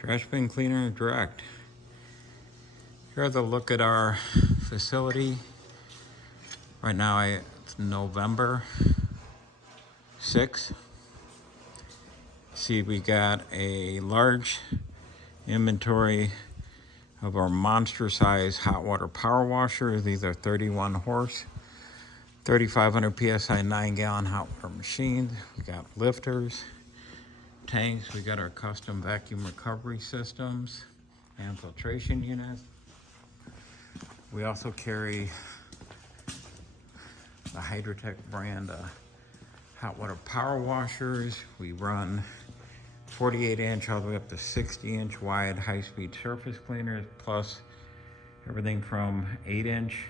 Trash bin cleaner direct. Here's a look at our facility. Right now it's November 6th. See, we got a large inventory of our monster size hot water power washers. These are 31 horse, 3,500 PSI 9-gallon hot water machines. We got lifters, tanks. We got our custom vacuum recovery systems and filtration units. We also carry the Hydrotech brand hot water power washers. We run 48-inch all the way up to 60-inch wide high-speed surface cleaners, plus everything from 8-inch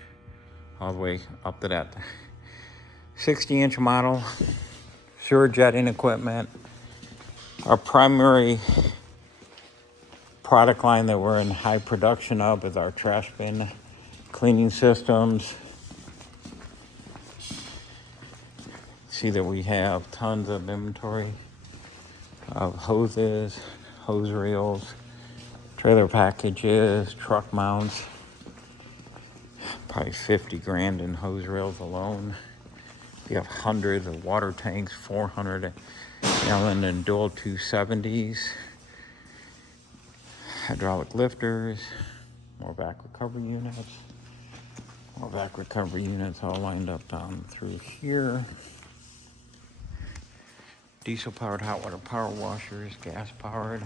all the way up to that 60-inch model. Sewer jetting equipment. Our primary product line that we're in high production of is our trash bin cleaning systems. See that we have tons of inventory of hoses, hose reels, trailer packages, truck mounts. Probably 50 grand in hose reels alone. We have hundreds of water tanks, 400 gallon and dual 270s, hydraulic lifters, more back recovery units. More back recovery units all lined up down through here. Diesel powered hot water power washers, gas powered.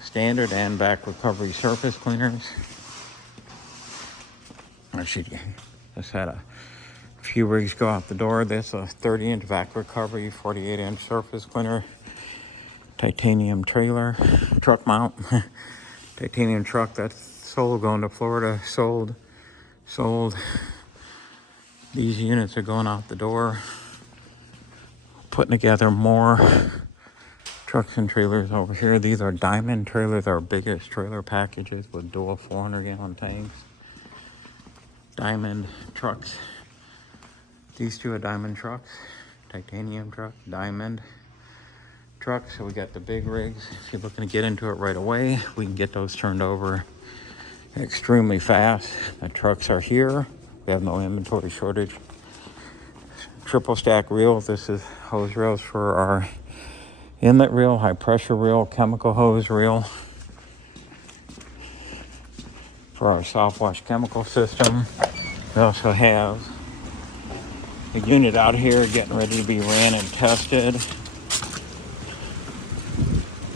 Standard and back recovery surface cleaners. Actually, just had a few rigs go out the door. This is a 30-inch back recovery, 48-inch surface cleaner. Titanium trailer, truck mount. Titanium truck that's sold, going to Florida, sold. These units are going out the door. Putting together more trucks and trailers over here. These are diamond trailers, our biggest trailer packages with dual 400-gallon tanks. Diamond trucks. These two are diamond trucks. Titanium truck, diamond trucks. So we got the big rigs. If you're looking to get into it right away, we can get those turned over extremely fast. The trucks are here. We have no inventory shortage. Triple stack reels. This is hose reels for our inlet reel, high pressure reel, chemical hose reel for our soft wash chemical system. We also have a unit out here getting ready to be ran and tested.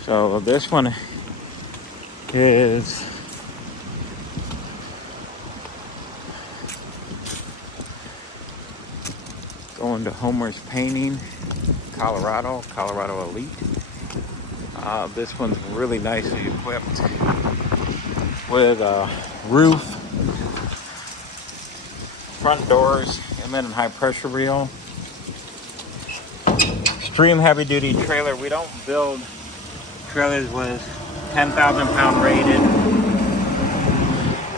So this one is going to Homer's Painting, Colorado Elite. This one's really nicely equipped with a roof, front doors, inlet and high pressure reel. Extreme heavy duty trailer. We don't build trailers with 10,000 pound rated,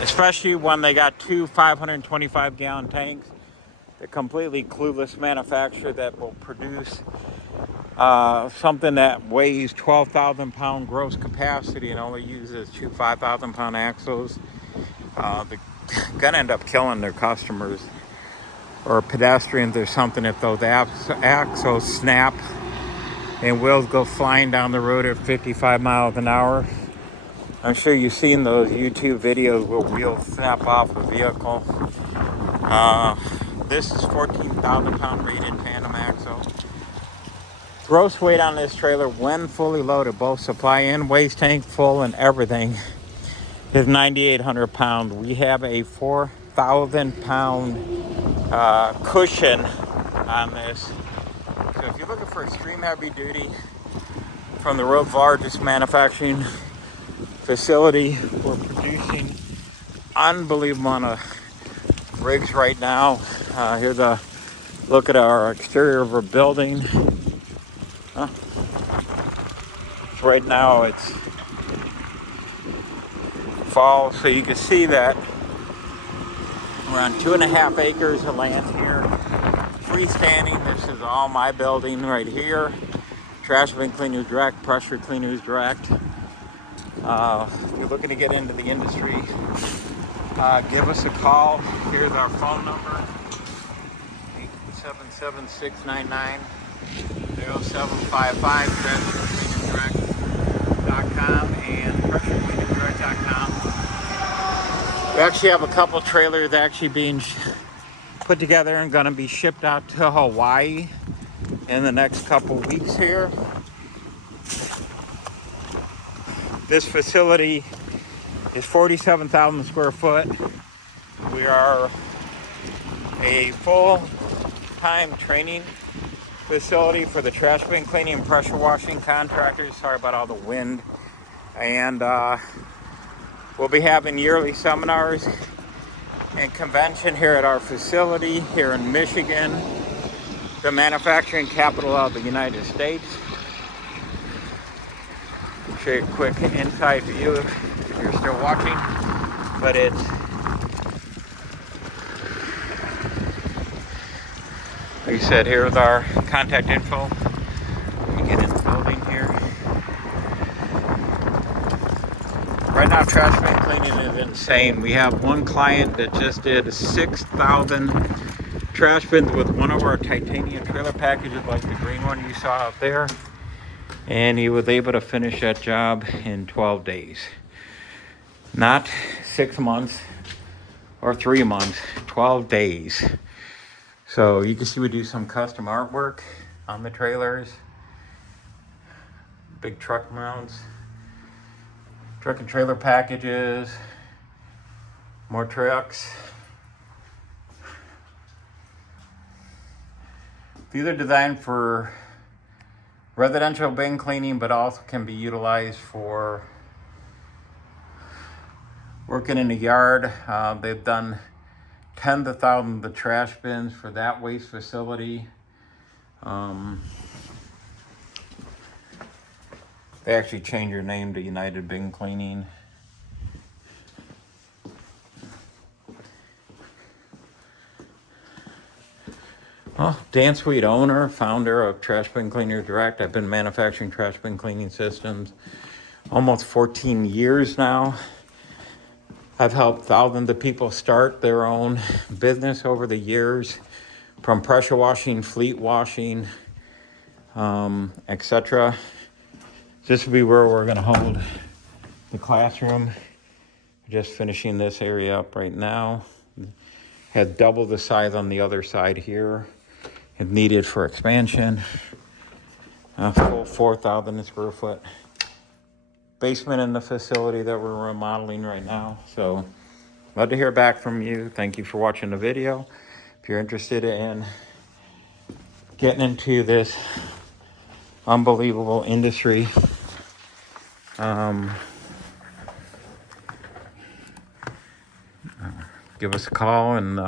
especially when they got two 525 gallon tanks. The completely clueless manufacturer that will produce something that weighs 12,000 pound gross capacity and only uses two 5,000 pound axles. They're gonna end up killing their customers or pedestrians or something if those axles snap and wheels go flying down the road at 55 miles an hour. I'm sure you've seen those YouTube videos where wheels snap off a vehicle. This is 14,000 pound rated tandem axle. Gross weight on this trailer when fully loaded, both supply and waste tank full and everything, is 9,800 pounds. We have a 4,000 pound cushion on this. So if you're looking for extreme heavy duty from the world's largest manufacturing facility, we're producing unbelievable amount of rigs right now. Here's a look at our exterior of our building. Right now it's fall, so you can see that we're on 2.5 acres of land here. Freestanding. This is all my building right here. trash bin cleaners direct, pressure cleaners direct. If you're looking to get into the industry, give us a call. Here's our phone number, 877-699-0755, trashbinCleanersdirect.com and pressurecleanersdirect.com. We actually have a couple trailers actually being put together and going to be shipped out to Hawaii in the next couple weeks here. This facility is 47,000 square foot. We are a full-time training facility for the trash bin cleaning and pressure washing contractors. Sorry about all the wind. And we'll be having yearly seminars and convention here at our facility here in Michigan, the manufacturing capital of the United States. Show you a quick inside view if you're still watching, but it's like I said, here with our contact info. You get in the building here. Right now, trash bin cleaning is insane. We have one client that just did 6,000 trash bins with one of our titanium trailer packages, like the green one you saw out there. And he was able to finish that job in 12 days. Not 6 months or 3 months, 12 days. So you can see we do some custom artwork on the trailers. Big truck mounts. Truck and trailer packages. More trucks. These are designed for residential bin cleaning, but also can be utilized for working in the yard. They've done tens of thousands of trash bins for that waste facility. They actually changed their name to United Bin Cleaning. Well, Dan Sweet, owner, founder of Trash Bin Cleaners Direct. I've been manufacturing trash bin cleaning systems almost 14 years now. I've helped thousands of people start their own business over the years, from pressure washing, fleet washing, etc. This will be where we're going to hold the classroom. Just finishing this area up right now. Had double the size on the other side here. If needed for expansion. A full 4,000 square foot basement in the facility that we're remodeling right now. So, love to hear back from you. Thank you for watching the video. If you're interested in getting into this unbelievable industry, give us a call and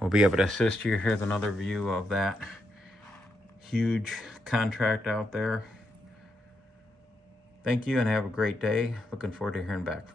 we'll be able to assist you. Here's another view of that huge contract out there. Thank you and have a great day. Looking forward to hearing back from you.